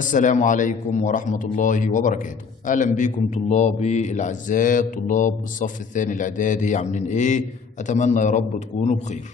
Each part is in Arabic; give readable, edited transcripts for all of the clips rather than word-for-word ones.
السلام عليكم ورحمة الله وبركاته. أهلا بكم طلابي الأعزاء، طلاب الصف الثاني الإعدادي. عاملين إيه؟ أتمنى يا رب تكونوا بخير.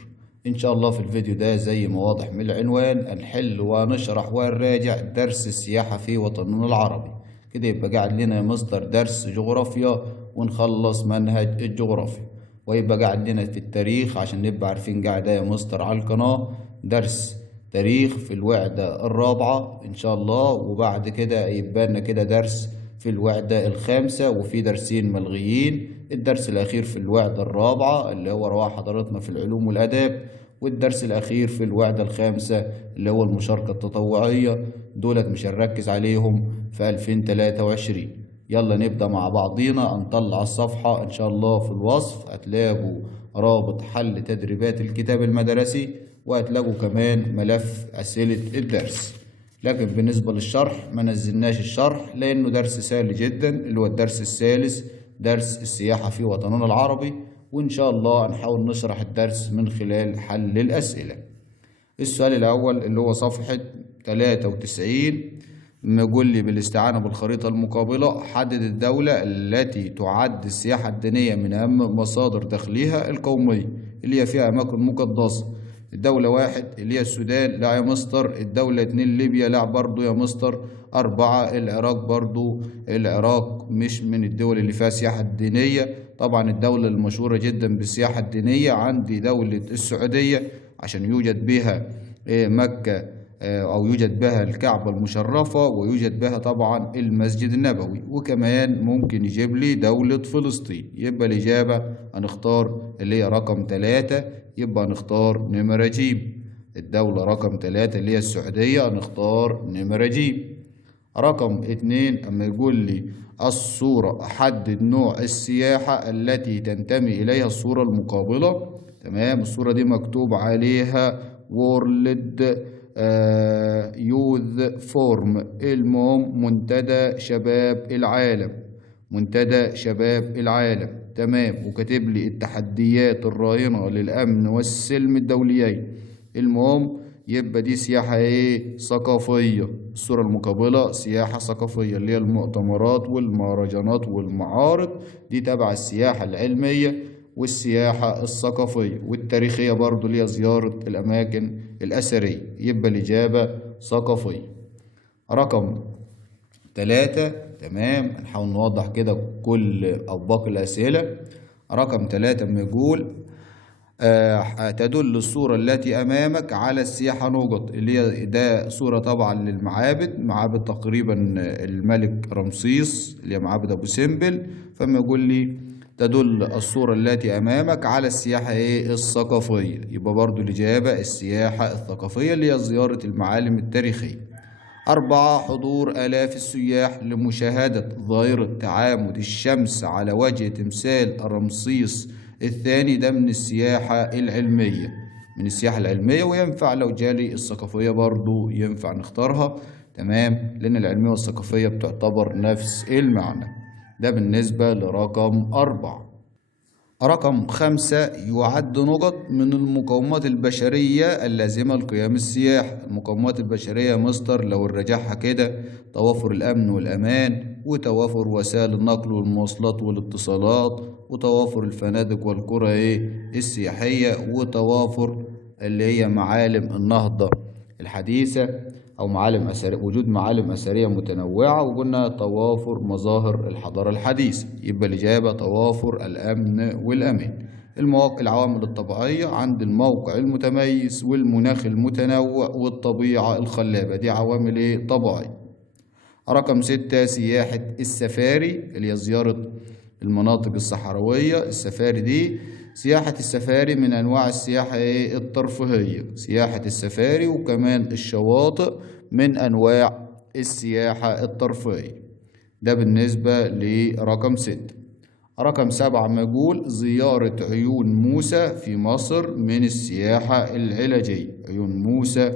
إن شاء الله في الفيديو ده زي ما واضح من العنوان هنحل ونشرح ونراجع درس السياحة في وطننا العربي. كده يبقى قاعد لنا يا مستر درس جغرافيا ونخلص منهج الجغرافيا، ويبقى قاعد لنا في التاريخ عشان نبقى عارفين قاعدة يا مستر على القناة درس تاريخ في الوحدة الرابعة إن شاء الله، وبعد كده يبقى لنا كده درس في الوحدة الخامسة، وفي درسين ملغيين. الدرس الأخير في الوحدة الرابعة اللي هو رواح حضرتنا في العلوم والآداب، والدرس الأخير في الوحدة الخامسة اللي هو المشاركة التطوعية. دولت مش هنركز عليهم في 2023. يلا نبدأ مع بعضينا. نطلع الصفحة إن شاء الله. في الوصف هتلاقوا رابط حل تدريبات الكتاب المدرسي، وهتلاقوا كمان ملف أسئلة الدرس. لكن بالنسبة للشرح ما نزلناش الشرح لأنه درس سهل جدا، اللي هو الدرس الثالث، درس السياحة في وطننا العربي. وإن شاء الله هنحاول نشرح الدرس من خلال حل الأسئلة. السؤال الأول اللي هو صفحة 93 بيقول لي بالاستعانة بالخريطة المقابلة حدد الدولة التي تعد السياحة الدينية من أهم مصادر دخلها القومي اللي هي فيها أماكن مقدسة. الدولة واحد اللي هي السودان، لا يا مستر. الدولة اتنين ليبيا، لا برضو يا مستر. أربعة العراق، برضو العراق مش من الدول اللي فيها سياحة دينية. طبعا الدولة المشهورة جدا بالسياحة الدينية عندي دولة السعودية، عشان يوجد بها مكة أو يوجد بها الكعبة المشرفة، ويوجد بها طبعا المسجد النبوي. وكمان ممكن يجيب لي دولة فلسطين. يبقى الإجابة هنختار اللي هي رقم 3، يبقى نختار نمرة ج. الدولة رقم 3 اللي هي السعودية هنختار نمرة ج. رقم 2 أما يقول لي الصورة حدد نوع السياحة التي تنتمي إليها الصورة المقابلة. تمام، الصورة دي مكتوب عليها وورلد يوث فورم، المهم منتدى شباب العالم، منتدى شباب العالم. تمام، وكاتب لي التحديات الراهنة للأمن والسلم الدوليين. المهم يبقى دي سياحة ايه؟ ثقافية. الصورة المقابلة سياحة ثقافية، اللي هي المؤتمرات والمهرجانات والمعارض، دي تبع السياحة العلمية والسياحة الثقافية. والتاريخية برضو اللي هي زيارة الأماكن الأثرية. يبقى الإجابة ثقافية. رقم 3. تمام، هنحاول نوضح كده كل أو باقي الأسئلة. رقم 3 لما يقول تدل الصورة التي أمامك على السياحة نقط، اللي هي ده صورة طبعا للمعابد، معابد تقريبا الملك رمسيس اللي هي معابد أبو سمبل. فما يقول لي تدل الصورة التي أمامك على السياحة إيه؟ الثقافية. يبقى برضو الإجابة السياحة الثقافية اللي هي زيارة المعالم التاريخية. 4. حضور آلاف السياح لمشاهدة ظاهرة تعامد الشمس على وجه تمثال رمسيس الثاني، ده من السياحة العلمية، من السياحة العلمية. وينفع لو جالي الثقافية برضو ينفع نختارها. تمام، لأن العلمية والثقافية بتعتبر نفس المعنى. ده بالنسبة لرقم 4. رقم 5 يعد نقط من المقومات البشرية اللازمة لقيام السياحة. المقومات البشرية مستر لو نراجعها كده: توافر الأمن والأمان، وتوافر وسائل النقل والمواصلات والاتصالات، وتوافر الفنادق والقرى السياحية، وتوافر اللي هي معالم النهضة الحديثة أو معالم أثرية، وجود معالم أثرية متنوعة. وقلنا توافر مظاهر الحضارة الحديثة. يبقى الإجابة توافر الأمن والأمان. العوامل الطبيعية عند الموقع المتميز والمناخ المتنوع والطبيعة الخلابة، دي عوامل طبيعية. رقم 6 سياحة السفاري اللي هي زيارة المناطق الصحراوية. السفاري دي سياحة السفاري من أنواع السياحة الترفيهية. سياحة السفاري وكمان الشواطئ من أنواع السياحة الترفيهية. ده بالنسبة لرقم 6. رقم 7 ما يقول زيارة عيون موسى في مصر من السياحة العلاجية. عيون موسى،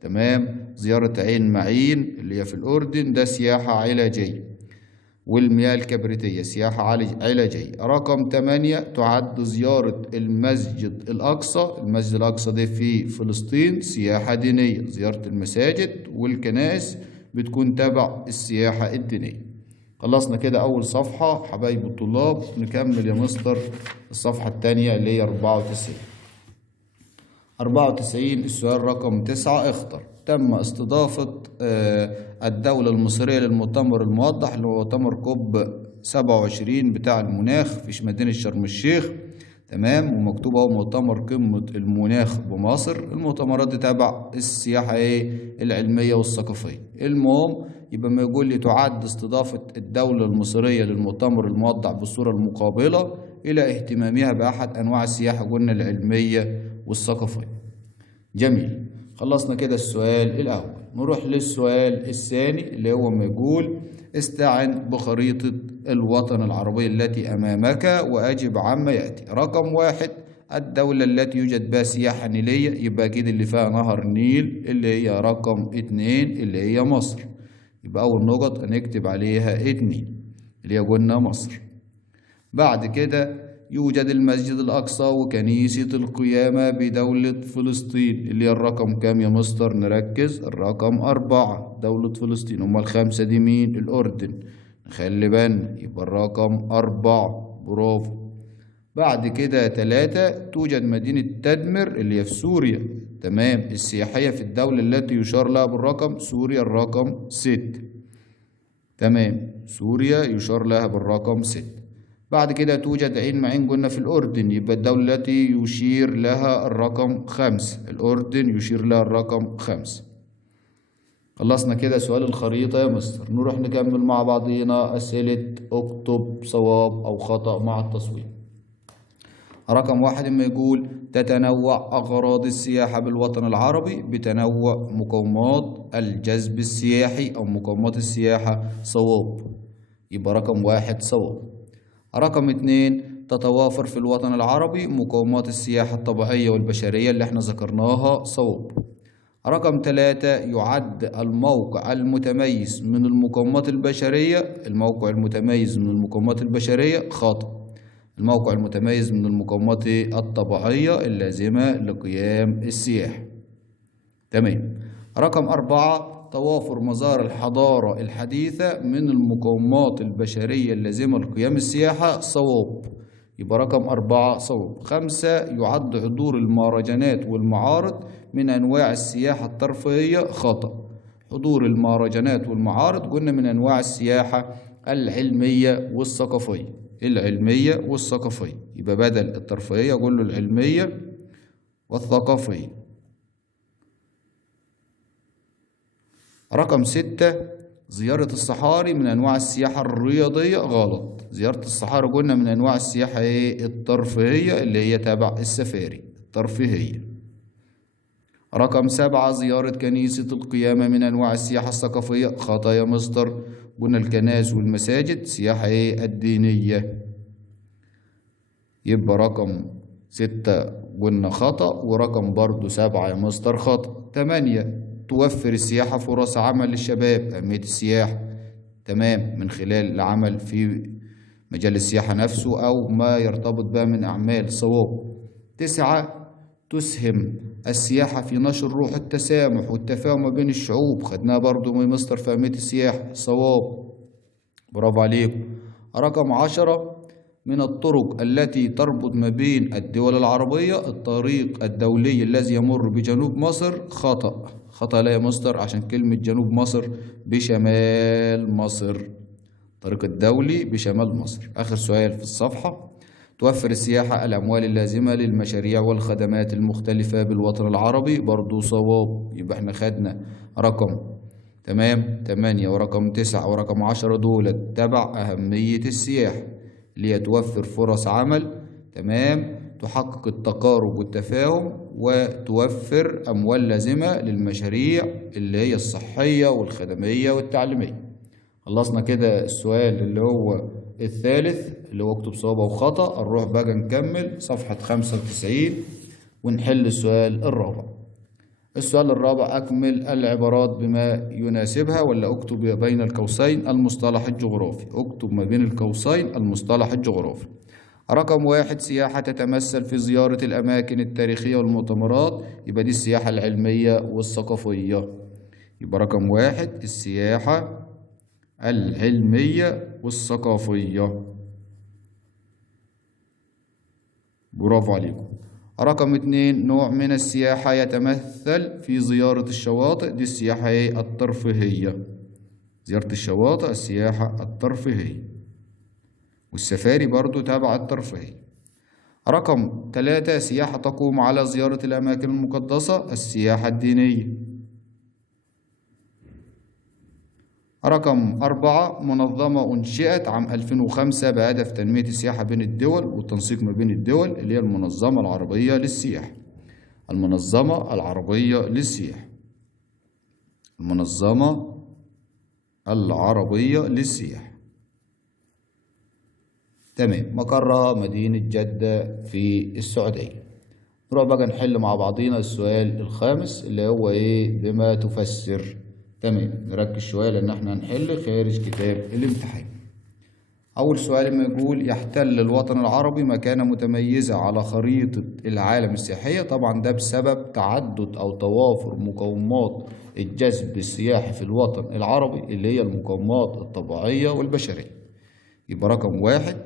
تمام. زيارة عين معين اللي هي في الأردن، ده سياحة علاجية. والمياه الكبريتية سياحة علاجية. رقم 8 تعد زيارة المسجد الأقصى. المسجد الأقصى ده في فلسطين سياحة دينية. زيارة المساجد والكنائس بتكون تبع السياحة الدينية. خلصنا كده أول صفحة حبايب الطلاب. نكمل يا مستر الصفحة التانية اللي هي 94. 94 السؤال رقم 9. اختر. تم استضافة الدولة المصرية للمؤتمر الموضح اللي هو مؤتمر كوب 27 بتاع المناخ في مدينة شرم الشيخ. تمام. ومكتوب اهو مؤتمر قمة المناخ بمصر. المؤتمرات دي تبع السياحة العلمية والثقافية. المهم يبقى ما يقول لي تعد استضافة الدولة المصرية للمؤتمر الموضح بالصورة المقابلة إلى اهتمامها بأحد أنواع السياحة قلنا العلمية والثقافية. جميل. خلصنا كده السؤال الأول. نروح للسؤال الثاني اللي هو ما يقول استعن بخريطة الوطن العربي التي أمامك وأجب عما يأتي. رقم 1 الدولة التي يوجد بها سياحة نيلية، يبقى أكيد اللي فيها نهر النيل اللي هي رقم 2 اللي هي مصر. يبقى أول نقط هنكتب عليها 2 اللي هي قلنا مصر. بعد كده يوجد المسجد الأقصى وكنيسة القيامة بدولة فلسطين اللي هي الرقم كام يا مستر؟ نركز الرقم 4 دولة فلسطين. أمال 5 دي مين؟ الأردن. نخلي بالنا يبقى الرقم 4. برافو. بعد كده 3 توجد مدينة تدمر اللي هي في سوريا. تمام. السياحية في الدولة التي يشار لها بالرقم سوريا الرقم 6. تمام. سوريا يشار لها بالرقم 6. بعد كده توجد عين معين قلنا في الأردن، يبقى الدولة التي يشير لها الرقم 5. الأردن يشير لها الرقم 5. خلصنا كده سؤال الخريطة يا مستر. نروح نكمل مع بعضينا أسئلة اكتب صواب أو خطأ مع التصوير. رقم 1 لما يقول تتنوع أغراض السياحة بالوطن العربي بتنوع مقومات الجذب السياحي أو مقومات السياحة. صواب. يبقى رقم 1 صواب. رقم 2 تتوافر في الوطن العربي مقومات السياحة الطبيعية والبشرية اللي احنا ذكرناها. صواب. رقم 3 يعد الموقع المتميز من المقومات البشرية. الموقع المتميز من المقومات البشرية. خطأ. الموقع المتميز من المقومات الطبيعية اللازمة لقيام السياحة. تمام. رقم 4 توافر مزار الحضارة الحديثة من المقومات البشرية اللازمة لقيام السياحة. صواب. يبقى رقم 4 صواب. 5 يعد حضور المهرجانات والمعارض من أنواع السياحة الترفيهية. خطأ. حضور المهرجانات والمعارض قلنا من أنواع السياحة العلمية والثقافية. العلمية والثقافية. يبقى بدل الترفيهية قول له العلمية والثقافية. رقم 6 زيارة الصحاري من أنواع السياحة الرياضية. غلط. زيارة الصحاري قلنا من أنواع السياحة الترفيهية اللي هي تبع السفاري الترفيهية. رقم 7 زيارة كنيسة القيامة من أنواع السياحة الثقافية. خطأ يا مستر. قلنا الكنائس والمساجد سياحة الدينية. يبقى رقم 6 قلنا خطأ. ورقم برضو 7 يا مستر خطأ. 8 توفر السياحة فرص عمل للشباب. أهمية السياحة. تمام. من خلال العمل في مجال السياحة نفسه أو ما يرتبط بها من أعمال. صواب. 9 تسهم السياحة في نشر روح التسامح والتفاهم ما بين الشعوب. خدناها برضو من مستر في أهمية السياحة. صواب. برافو عليكم. رقم 10 من الطرق التي تربط ما بين الدول العربية الطريق الدولي الذي يمر بجنوب مصر. خطأ. خطأ لا يا مستر عشان كلمة جنوب مصر بشمال مصر. الطريق الدولي بشمال مصر. آخر سؤال في الصفحة. توفر السياحة الأموال اللازمة للمشاريع والخدمات المختلفة بالوطن العربي. برضو صواب. يبقى احنا خدنا رقم 8 ورقم 9 ورقم 10 دول تبع أهمية السياحة اللي هي توفر فرص عمل. تمام. تحقق التقارب والتفاهم وتوفر أموال لازمة للمشاريع اللي هي الصحية والخدمية والتعليمية. خلصنا كده السؤال اللي هو الثالث اللي هو اكتب صواب أو خطأ. نروح بقى نكمل صفحة 95 ونحل السؤال الرابع. السؤال الرابع أكمل العبارات بما يناسبها ولا اكتب بين القوسين المصطلح الجغرافي. اكتب ما بين القوسين المصطلح الجغرافي. رقم 1 سياحة تتمثل في زيارة الأماكن التاريخية والمؤتمرات. يبقى دي السياحة العلمية والثقافية. يبقى رقم واحد السياحة العلمية والثقافية. برافو عليكم. رقم اتنين نوع من السياحة يتمثل في زيارة الشواطئ، دي السياحة الترفيهية. زيارة الشواطئ السياحة الترفيهية، والسفاري برضو تابع الترفيهية. رقم ثلاثة سياحة تقوم على زيارة الأماكن المقدسة، السياحة الدينية. رقم أربعة منظمة أنشئت عام 2005 بهدف تنمية السياحة بين الدول والتنسيق ما بين الدول، اللي هي المنظمة العربية للسياحة. المنظمة العربية للسياحة. المنظمة العربية للسياحة. تمام. مقرها مدينة جدة في السعودية. نروح بقى نحل مع بعضينا السؤال الخامس اللي هو بما تفسر. تمام. نركز شوية لأن احنا هنحل خارج كتاب الامتحان. أول سؤال ما يقول يحتل الوطن العربي مكانة متميزة على خريطة العالم السياحية. طبعا ده بسبب تعدد أو توافر مقومات الجذب السياحي في الوطن العربي، اللي هي المقومات الطبيعية والبشرية. يبقى رقم واحد،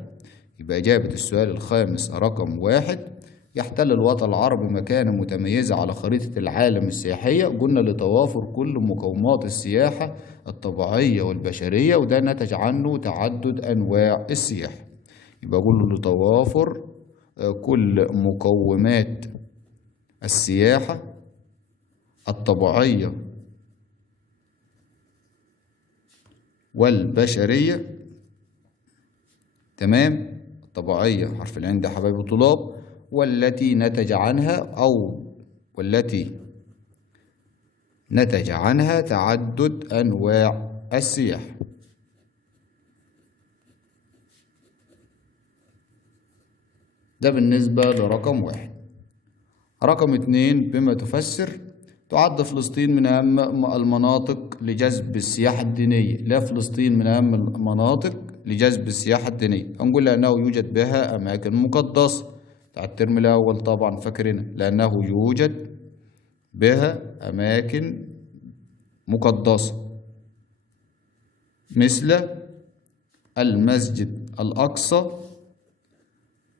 يبقى إجابة السؤال الخامس رقم واحد. يحتل الوطن العربي مكانة متميزة على خريطة العالم السياحية، قلنا لتوافر كل مقومات السياحة الطبيعية والبشرية، وده نتج عنه تعدد أنواع السياحة. يبقى أقول له لتوافر كل مقومات السياحة الطبيعية والبشرية. تمام. الطبيعية حرف العين ده حبايب الطلاب، والتي نتج عنها تعدد أنواع السياحة. ده بالنسبة لرقم واحد. رقم اتنين بما تفسر. تعد فلسطين من أهم المناطق لجذب السياحة الدينية. لا، فلسطين من أهم المناطق لجذب السياحة الدينية. هنقول لأنه يوجد بها أماكن مقدسة بتاع الترم الأول طبعا فاكرينها، لأنه يوجد بها أماكن مقدسة مثل المسجد الأقصى،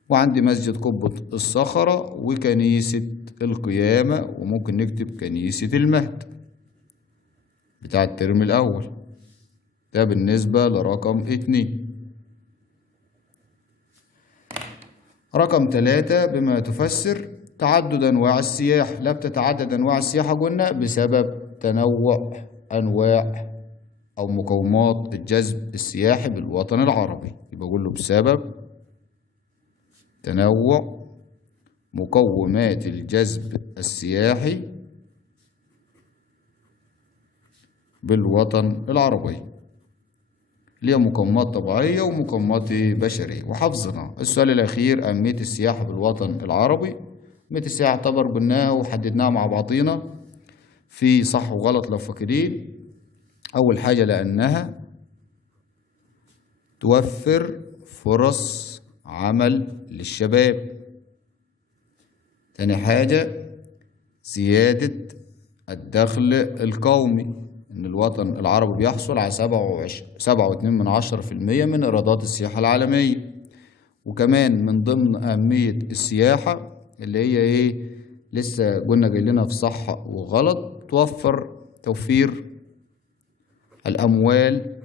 وعندي مسجد قبة الصخرة، وكنيسة القيامة، وممكن نكتب كنيسة المهد بتاع الترم الأول. ده بالنسبة لرقم اتنين. رقم ثلاثة بما تفسر. تعدد أنواع السياحة. لا، بتتعدد أنواع السياحة قلنا بسبب تنوع أنواع أو مقومات الجذب السياحي بالوطن العربي. يبقى أقول له بسبب تنوع مقومات الجذب السياحي بالوطن العربي، اللي هي مقومات طبيعية ومقومات بشرية. وحفظنا السؤال الأخير أهمية السياحة بالوطن العربي. أهمية السياحة اعتبر قلناها وحددناها مع بعضينا في صح وغلط لو فاكرين. أول حاجة لأنها توفر فرص عمل للشباب. تاني حاجة زيادة الدخل القومي، إن الوطن العربي بيحصل على 7.2% من إيرادات السياحة العالمية. وكمان من ضمن أهمية السياحة اللي هي لسه قلنا جايلنا في صح وغلط، توفير الأموال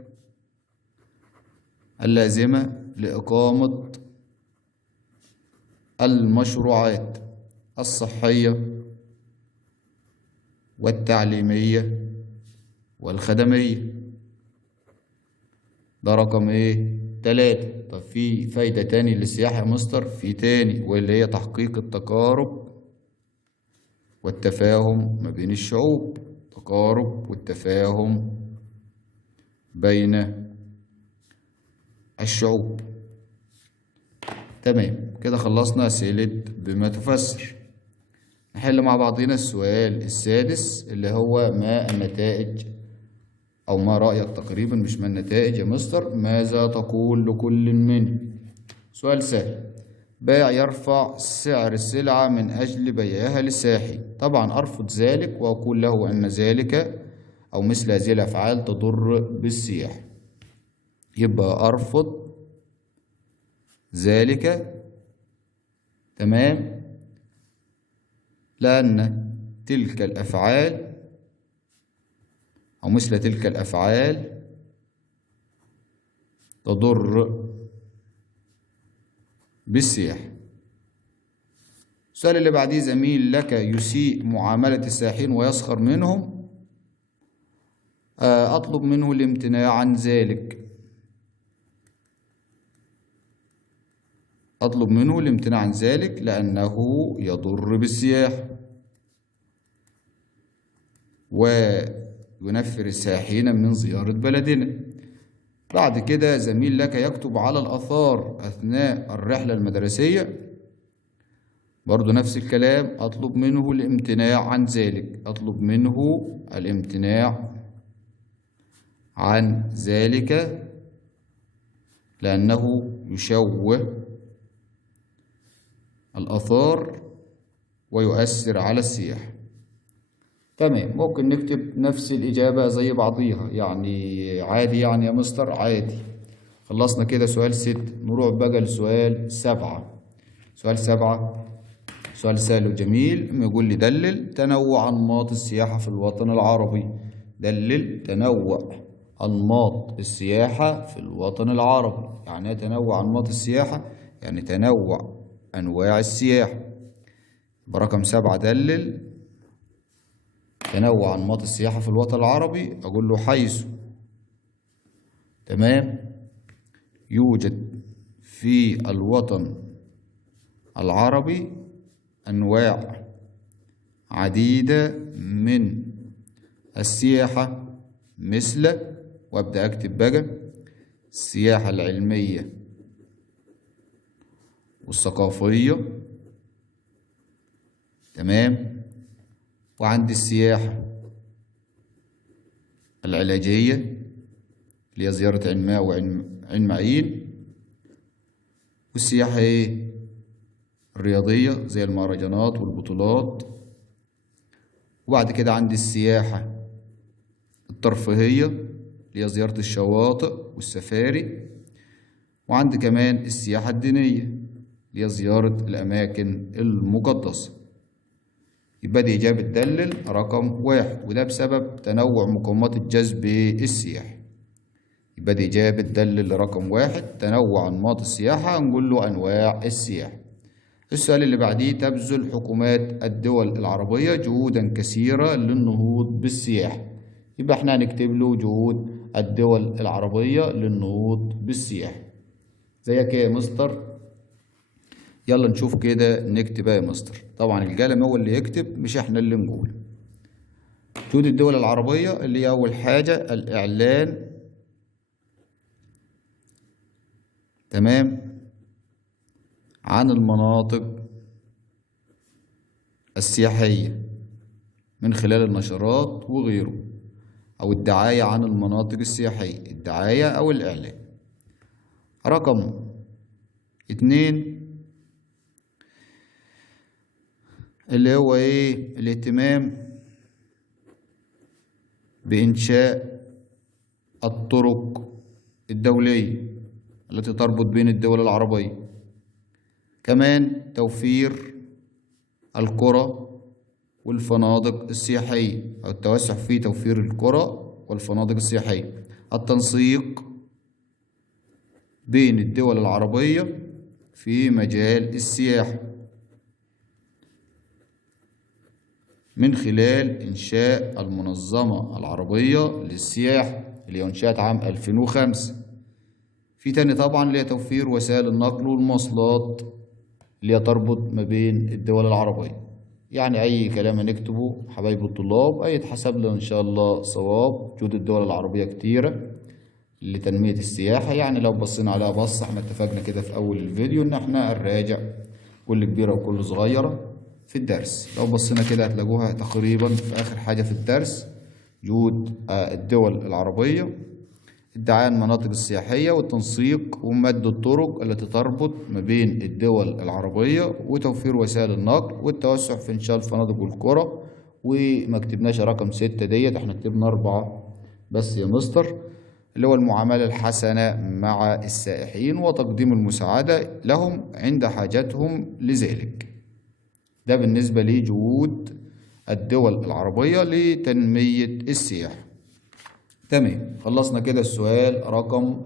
اللازمة لإقامة المشروعات الصحية والتعليمية والخدمية. ده رقم 3. طب في فايدة تاني للسياحة يا مستر؟ في تاني، واللي هي تحقيق التقارب والتفاهم ما بين الشعوب. تقارب والتفاهم بين الشعوب. تمام كده خلصنا أسئلة بما تفسر. نحل مع بعضنا السؤال السادس اللي هو ما النتائج، أو ما رأيك تقريبا، مش ما النتائج يا مستر. ماذا تقول لكل من؟ سؤال سهل. بائع يرفع سعر السلعة من أجل بيعها للسائح. طبعا أرفض ذلك وأقول له أن ذلك أو مثل هذه الأفعال تضر بالسياحة. يبقى أرفض ذلك، تمام، لأن تلك الأفعال أو مثل تلك الأفعال تضر بالسياحة. السؤال اللي بعديه: زميل لك يسيء معاملة السائحين ويسخر منهم، أطلب منه الامتناع عن ذلك. أطلب منه الامتناع عن ذلك لأنه يضر بالسياحة وينفر السائحين من زيارة بلدنا. بعد كده: زميل لك يكتب على الآثار أثناء الرحلة المدرسية، برضو نفس الكلام، أطلب منه الامتناع عن ذلك. أطلب منه الامتناع عن ذلك لأنه يشوه الآثار ويؤثر على السياحة. تمام، ممكن نكتب نفس الإجابة زي بعضيها، يعني عادي يعني يا مستر، عادي. خلصنا كده سؤال 6. نروح بقى لسؤال 7. سؤال 7 سؤال سهل وجميل، يقول لي: دلل تنوع أنماط السياحة في الوطن العربي. دلل تنوع أنماط السياحة في الوطن العربي. يعني ايه تنوع أنماط السياحة؟ يعني تنوع أنواع السياحة. برقم 7: دلل تنوع أنماط السياحة في الوطن العربي. أقول له: حيث، تمام، يوجد في الوطن العربي أنواع عديدة من السياحة، مثل، وأبدأ أكتب بقى: السياحة العلمية والثقافية، تمام، وعندي السياحة العلاجية اللي هي زيارة عين ماء وعين معين، والسياحة ايه الرياضية زي المهرجانات والبطولات، وبعد كده عندي السياحة الترفيهية اللي هي زيارة الشواطئ والسفاري، وعندي كمان السياحة الدينية اللي هي زيارة الأماكن المقدسة. يبقى دي إجابة دلل رقم 1، وده بسبب تنوع مقومات الجذب السياحي. يبقى دي إجابة دلل رقم 1، تنوع أنماط السياحة، نقول له أنواع السياحة. السؤال اللي بعديه: تبذل حكومات الدول العربية جهودا كثيرة للنهوض بالسياحة. يبقى احنا هنكتب له جهود الدول العربية للنهوض بالسياحة. زيك يا مستر؟ يلا نشوف كده نكتب يا مستر. طبعا القلم هو اللي يكتب، مش احنا اللي نقول. جهود الدول العربية اللي هي أول حاجة الإعلان، تمام، عن المناطق السياحية من خلال النشرات وغيره، أو الدعاية عن المناطق السياحية، الدعاية أو الإعلان. رقم 2 اللي هو إيه؟ الاهتمام بإنشاء الطرق الدولية التي تربط بين الدول العربية، كمان توفير القرى والفنادق السياحية أو التوسع في توفير القرى والفنادق السياحية، التنسيق بين الدول العربية في مجال السياحة من خلال إنشاء المنظمة العربية للسياحة اللي انشأت عام 2005. في تاني طبعا اللي هي توفير وسائل النقل والمواصلات اللي هي تربط ما بين الدول العربية. يعني أي كلام نكتبه حبايب الطلاب أي يتحسب لنا إن شاء الله صواب. جهود الدول العربية كتيرة لتنمية السياحة، يعني لو بصينا عليها بص احنا اتفقنا كده في أول الفيديو إن احنا نراجع كل كبيرة وكل صغيرة في الدرس. لو بصينا كده هتلاقوها تقريبا في آخر حاجة في الدرس: جهود الدول العربية، الدعاية عن المناطق السياحية، والتنسيق ومد الطرق التي تربط ما بين الدول العربية، وتوفير وسائل النقل، والتوسع في إنشاء الفنادق والقرى، وما كتبناش رقم 6 ديت، احنا كتبنا 4 بس يا مستر، اللي هو المعاملة الحسنة مع السائحين وتقديم المساعدة لهم عند حاجتهم لذلك. ده بالنسبة لجهود الدول العربية لتنمية السياحة. تمام، خلصنا كده السؤال رقم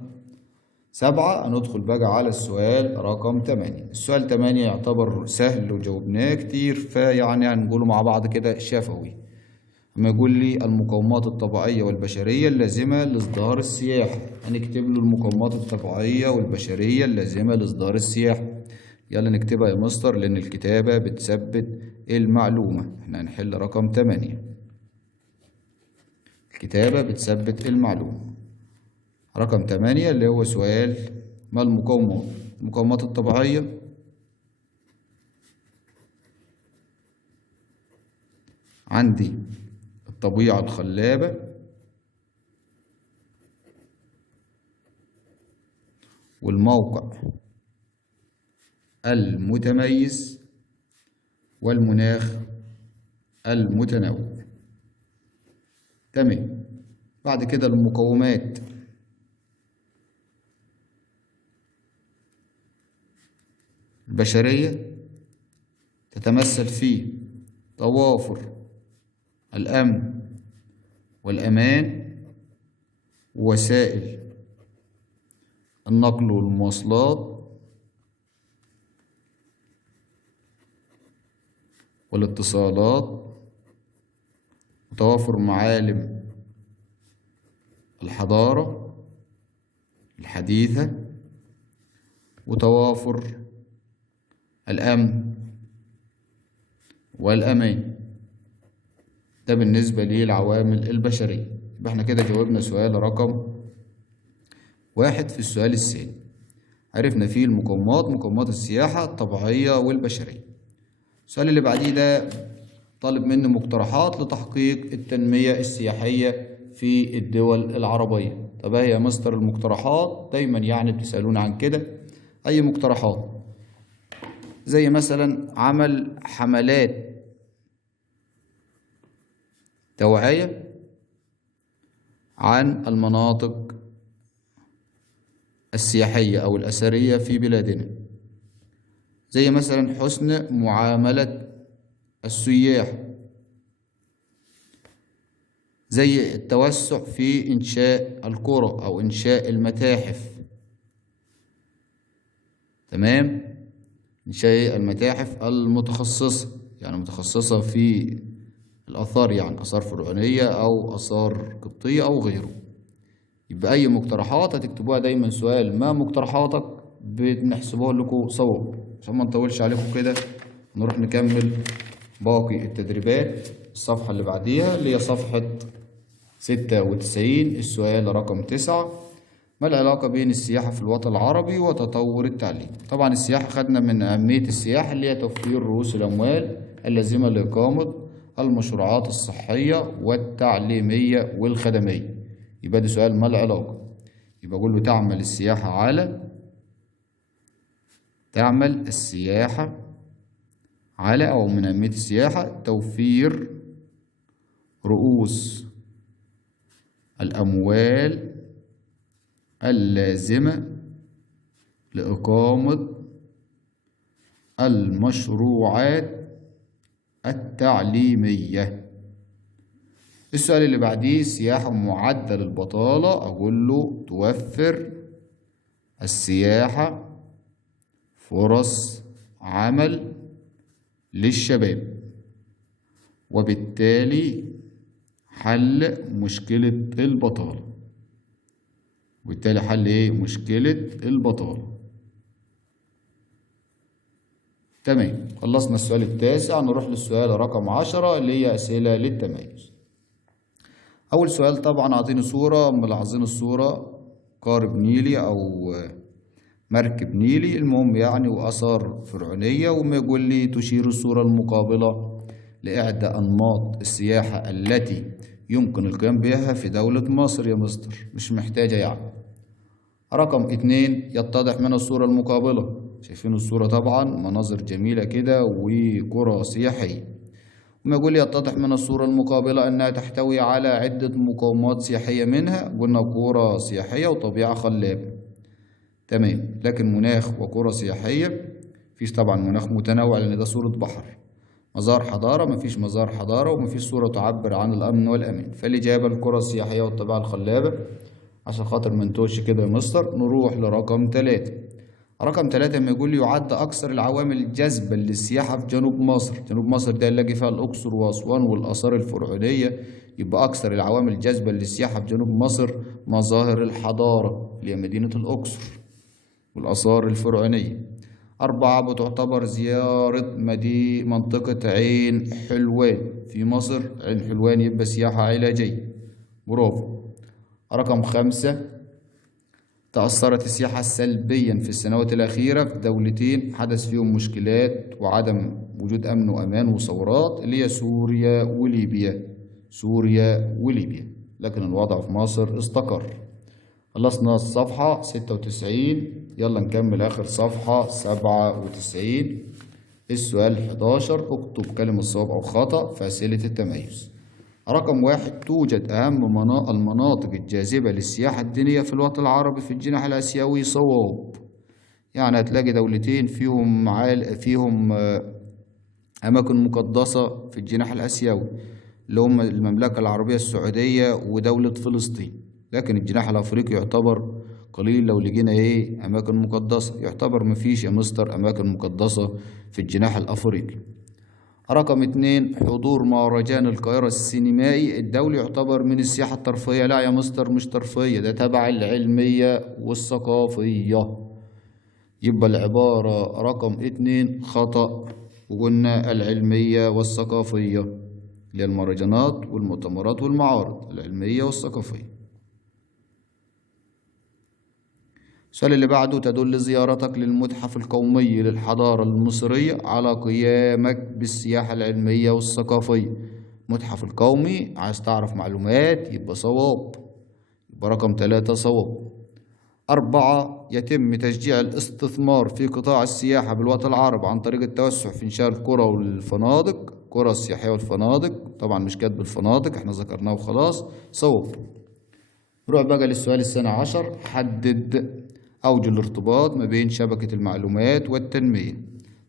7. هندخل بقى على السؤال رقم 8. السؤال 8 يعتبر سهل وجاوبناه كتير، فيعني هنقوله مع بعض كده شفوي. لما يقول لي المقومات الطبيعية والبشرية اللازمة لإصدار السياحة، هنكتب له المقومات الطبيعية والبشرية اللازمة لإصدار السياحة. يلا نكتبها يا مستر، لأن الكتابة بتثبت المعلومة. احنا هنحل رقم 8. الكتابة بتثبت المعلومة. رقم 8 اللي هو سؤال: ما المقومات؟ المقومات الطبيعية عندي الطبيعة الخلابة والموقع المتميز والمناخ المتنوع. تمام. بعد كده المقومات البشرية تتمثل في توافر الأمن والأمان ووسائل النقل والمواصلات والاتصالات، وتوافر معالم الحضارة الحديثة، وتوافر الأمن والأمان. ده بالنسبة للعوامل البشرية. يبقى احنا كده جاوبنا سؤال رقم 1 في السؤال الثاني. عرفنا فيه المقومات، مقومات السياحة الطبيعية والبشرية. السؤال اللي بعديه ده طالب مني مقترحات لتحقيق التنمية السياحية في الدول العربية. طب هي يا مستر المقترحات دايما يعني بتسألون عن كده، أي مقترحات؟ زي مثلا عمل حملات توعية عن المناطق السياحية أو الأثرية في بلادنا، زي مثلا حسن معاملة السياح، زي التوسع في إنشاء القرى أو إنشاء المتاحف. تمام، إنشاء المتاحف المتخصصة، يعني متخصصة في الآثار، يعني آثار فرعونية أو آثار قبطية أو غيره. يبقى أي مقترحات هتكتبوها دايما سؤال ما مقترحاتك، بنحسبوها لكم صواب عشان ما نطولش عليكم كده. نروح نكمل باقي التدريبات الصفحة اللي بعديها، اللي هي صفحة 96. السؤال رقم 9: ما العلاقة بين السياحة في الوطن العربي وتطور التعليم؟ طبعا السياحة خدنا من أهمية السياحة اللي هي توفير رؤوس الأموال اللازمة لإقامة المشروعات الصحية والتعليمية والخدمية. يبقى ده سؤال ما العلاقة. يبقى أقول له تعمل السياحة على أو من أهمية السياحة توفير رؤوس الأموال اللازمة لإقامة المشروعات التعليمية. السؤال اللي بعديه: السياحة ومعدل البطالة. أقول له توفر السياحة فرص عمل للشباب، وبالتالي حل مشكلة البطالة. وبالتالي حل ايه؟ مشكلة البطالة. تمام، خلصنا السؤال التاسع. نروح للسؤال رقم 10 اللي هي أسئلة للتميز. أول سؤال طبعا عاطيني صورة، ملاحظين الصورة قارب نيلي أو مركب نيلي، المهم يعني، وآثار فرعونية، وما يقول لي تشير الصورة المقابلة لإحدى أنماط السياحة التي يمكن القيام بها في دولة مصر يا مستر. مش محتاجة يعني. رقم 2: يتضح من الصورة المقابلة. شايفين الصورة طبعا مناظر جميلة كده وقرى سياحية، وما يقول يتضح من الصورة المقابلة أنها تحتوي على عدة مقومات سياحية، منها قلنا قرى سياحية وطبيعة خلابة. تمام. لكن مناخ وقرى سياحية مفيش طبعا مناخ متنوع لأن ده صورة بحر. مزار حضارة مفيش مزار حضارة، ومفيش صورة تعبر عن الأمن والأمان. فالإجابة القرى السياحية والطبيعة الخلابة. عشان خاطر منتوش كده يا مستر نروح لرقم 3. رقم 3 لما يقول لي يعد أكثر العوامل جذبا للسياحة في جنوب مصر. جنوب مصر ده نلاقي فيها الأقصر وأسوان والآثار الفرعونية، يبقى أكثر العوامل جذبا للسياحة في جنوب مصر مظاهر الحضارة اللي هي مدينة الأقصر والآثار الفرعونية. 4 بتعتبر زيارة منطقة عين حلوان في مصر. عين حلوان يبقى سياحة علاجية. برافو. رقم 5 تأثرت السياحة سلبيا في السنوات الأخيرة في دولتين حدث فيهم مشكلات وعدم وجود أمن وأمان وثورات، اللي هي سوريا وليبيا. سوريا وليبيا. لكن الوضع في مصر استقر. خلصنا الصفحة 96. يلا نكمل آخر صفحة 97. السؤال 11 اكتب كلمة صواب أو خطأ في أسئلة التميز. رقم 1 توجد أهم المناطق الجاذبة للسياحة الدينية في الوطن العربي في الجناح الآسيوي. صواب. يعني هتلاقي دولتين فيهم أماكن مقدسة في الجناح الآسيوي، اللي هم المملكة العربية السعودية ودولة فلسطين. لكن الجناح الأفريقي يعتبر قليل لو لقينا أماكن مقدسة. يعتبر مفيش يا مستر أماكن مقدسة في الجناح الأفريقي. رقم 2 حضور مهرجان القاهرة السينمائي الدولي يعتبر من السياحة الترفيهية. لا يا مستر مش ترفيهية، ده تبع العلمية والثقافية. يبقى العبارة رقم 2 خطأ، وقلنا العلمية والثقافية اللي هي المهرجانات والمؤتمرات والمعارض العلمية والثقافية. السؤال اللي بعده تدل زيارتك للمتحف القومي للحضارة المصرية على قيامك بالسياحة العلمية والثقافية. المتحف القومي عايز تعرف معلومات يبقى صواب. يبقى رقم 3 صواب. 4 يتم تشجيع الاستثمار في قطاع السياحة بالوطن العربي عن طريق التوسع في إنشاء القرى والفنادق. قرى السياحية والفنادق طبعا مش كاتب الفنادق، احنا ذكرناه وخلاص. صواب. نروح بقى للسؤال الثاني عشر. حدد أوجه الارتباط ما بين شبكة المعلومات والتنمية.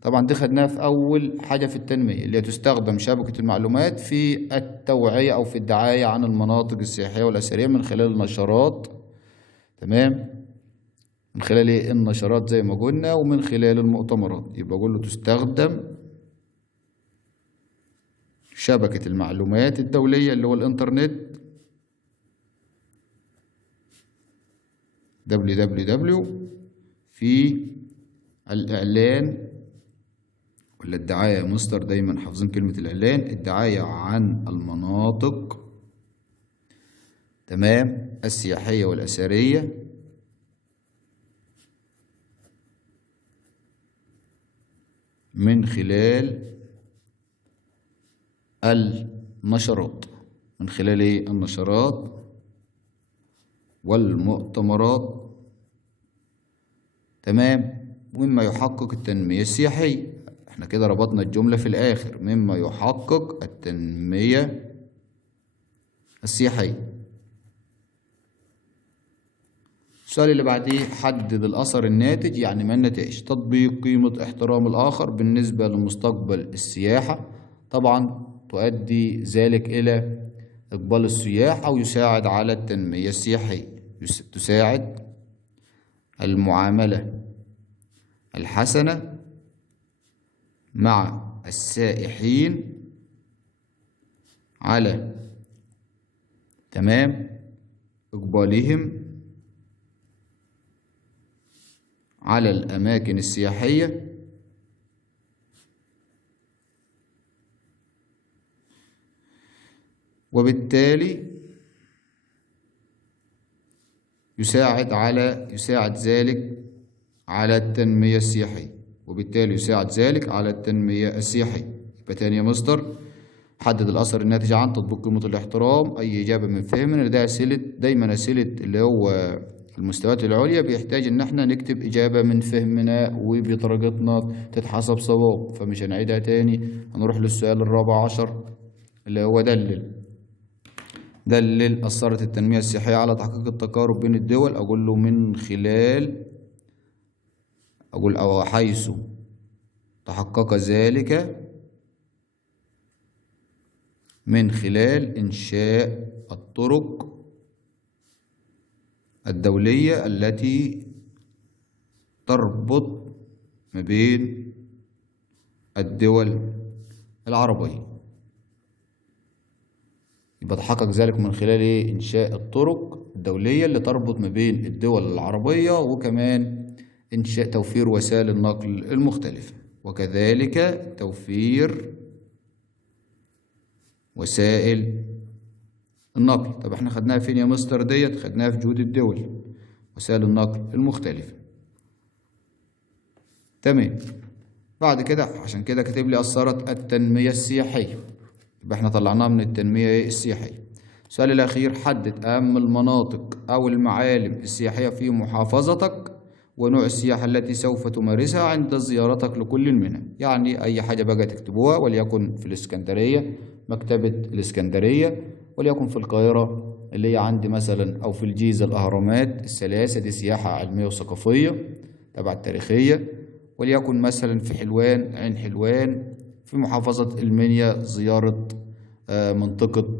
طبعا دي خدناها في أول حاجة في التنمية، اللي هي تستخدم شبكة المعلومات في التوعية أو في الدعاية عن المناطق السياحية والأثرية من خلال النشرات. تمام. من خلال النشرات زي ما قلنا ومن خلال المؤتمرات. يبقى أقول له تستخدم شبكة المعلومات الدولية اللي هو الإنترنت www في الإعلان ولا الدعاية يا مستر. دايما حافظين كلمة الإعلان. الدعاية عن المناطق تمام السياحية والأثرية من خلال النشرات. من خلال النشرات والمؤتمرات. تمام. مما يحقق التنمية السياحية. احنا كده ربطنا الجملة في الآخر. مما يحقق التنمية السياحية. السؤال اللي بعديه حدد الأثر الناتج. يعني ما النتائج؟ تطبيق قيمة احترام الآخر بالنسبة لمستقبل السياحة. طبعا تؤدي ذلك إلى إقبال السياح أو يساعد على التنمية السياحية. تساعد المعاملة الحسنة مع السائحين على تمام إقبالهم على الأماكن السياحية وبالتالي يساعد ذلك على التنمية السياحية. وبالتالي يساعد ذلك على التنمية السياحية. يبقى تاني يا مستر حدد الأثر الناتج عن تطبيق قيمة الاحترام. أي إجابة من فهم إن ده دايما أسئلة اللي هو المستويات العليا بيحتاج ان احنا نكتب اجابة من فهمنا وبطريقتنا تتحسب صواب، فمش هنعيدها تاني. هنروح للسؤال الرابع عشر اللي هو دلل أثرت التنمية السياحية على تحقيق التقارب بين الدول. أقول له من خلال، أو حيث تحقق ذلك من خلال إنشاء الطرق الدولية التي تربط ما بين الدول العربية. يبقى تحقق ذلك من خلال إنشاء الطرق الدولية اللي تربط ما بين الدول العربية، وكمان إنشاء توفير وسائل النقل المختلفة، وكذلك توفير وسائل النقل. طب احنا خدناها فين يا مستر ديت؟ خدناها في جهود الدول، وسائل النقل المختلفة. تمام. بعد كده عشان كده كاتب لي أثرت التنمية السياحية، يبقى احنا طلعناها من التنمية السياحية. السؤال الأخير، حدد أهم المناطق أو المعالم السياحية في محافظتك ونوع السياحة التي سوف تمارسها عند زيارتك لكل منها. يعني أي حاجة بقى تكتبوها، وليكن في الإسكندرية مكتبة الإسكندرية، وليكن في القاهرة اللي هي عندي مثلا، أو في الجيزة الأهرامات الثلاثة، دي سياحة علمية وثقافية تبع التاريخية. وليكن مثلا في حلوان عين حلوان، في محافظة المنيا زيارة منطقة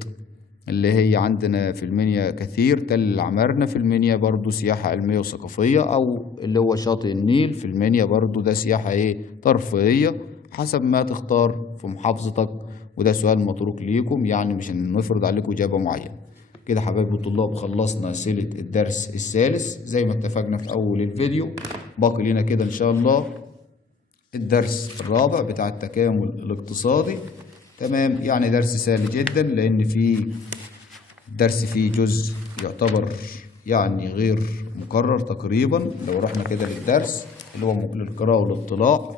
اللي هي عندنا في المنيا كثير تل العمارنة في المنيا، برضو سياحة علمية وثقافية. أو اللي هو شاطئ النيل في المنيا، برضو ده سياحة ترفيهية، حسب ما تختار في محافظتك. وده سؤال متروك ليكم، يعني مش هنفرض عليكم إجابة معينة. كده حبايبي الطلاب خلصنا سلسلة الدرس الثالث زي ما اتفقنا في أول الفيديو. باقي لنا كده إن شاء الله الدرس الرابع بتاع التكامل الاقتصادي. تمام، يعني درس سهل جدا، لأن فيه درس فيه جزء يعتبر يعني غير مكرر تقريبا. لو رحنا كده للدرس اللي هو للقراءة والاطلاع،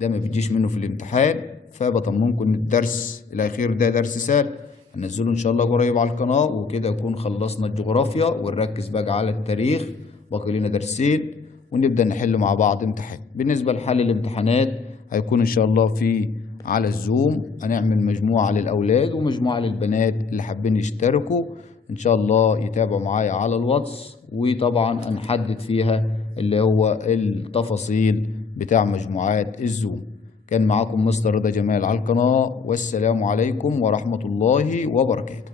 ده ما بيجيش منه في الامتحان، فبطمنكم ان الدرس الأخير ده درس سهل. هننزله إن شاء الله قريب على القناة، وكده يكون خلصنا الجغرافيا ونركز بقى على التاريخ. باقي لنا درسين ونبدأ نحل مع بعض امتحان. بالنسبة لحل الامتحانات هيكون إن شاء الله في على الزوم، هنعمل مجموعة للأولاد ومجموعة للبنات اللي حابين يشتركوا إن شاء الله يتابعوا معايا على الواتس. وطبعا هنحدد فيها اللي هو التفاصيل بتاع مجموعات الزوم. كان معاكم مستر رضا جمال على القناة، والسلام عليكم ورحمة الله وبركاته.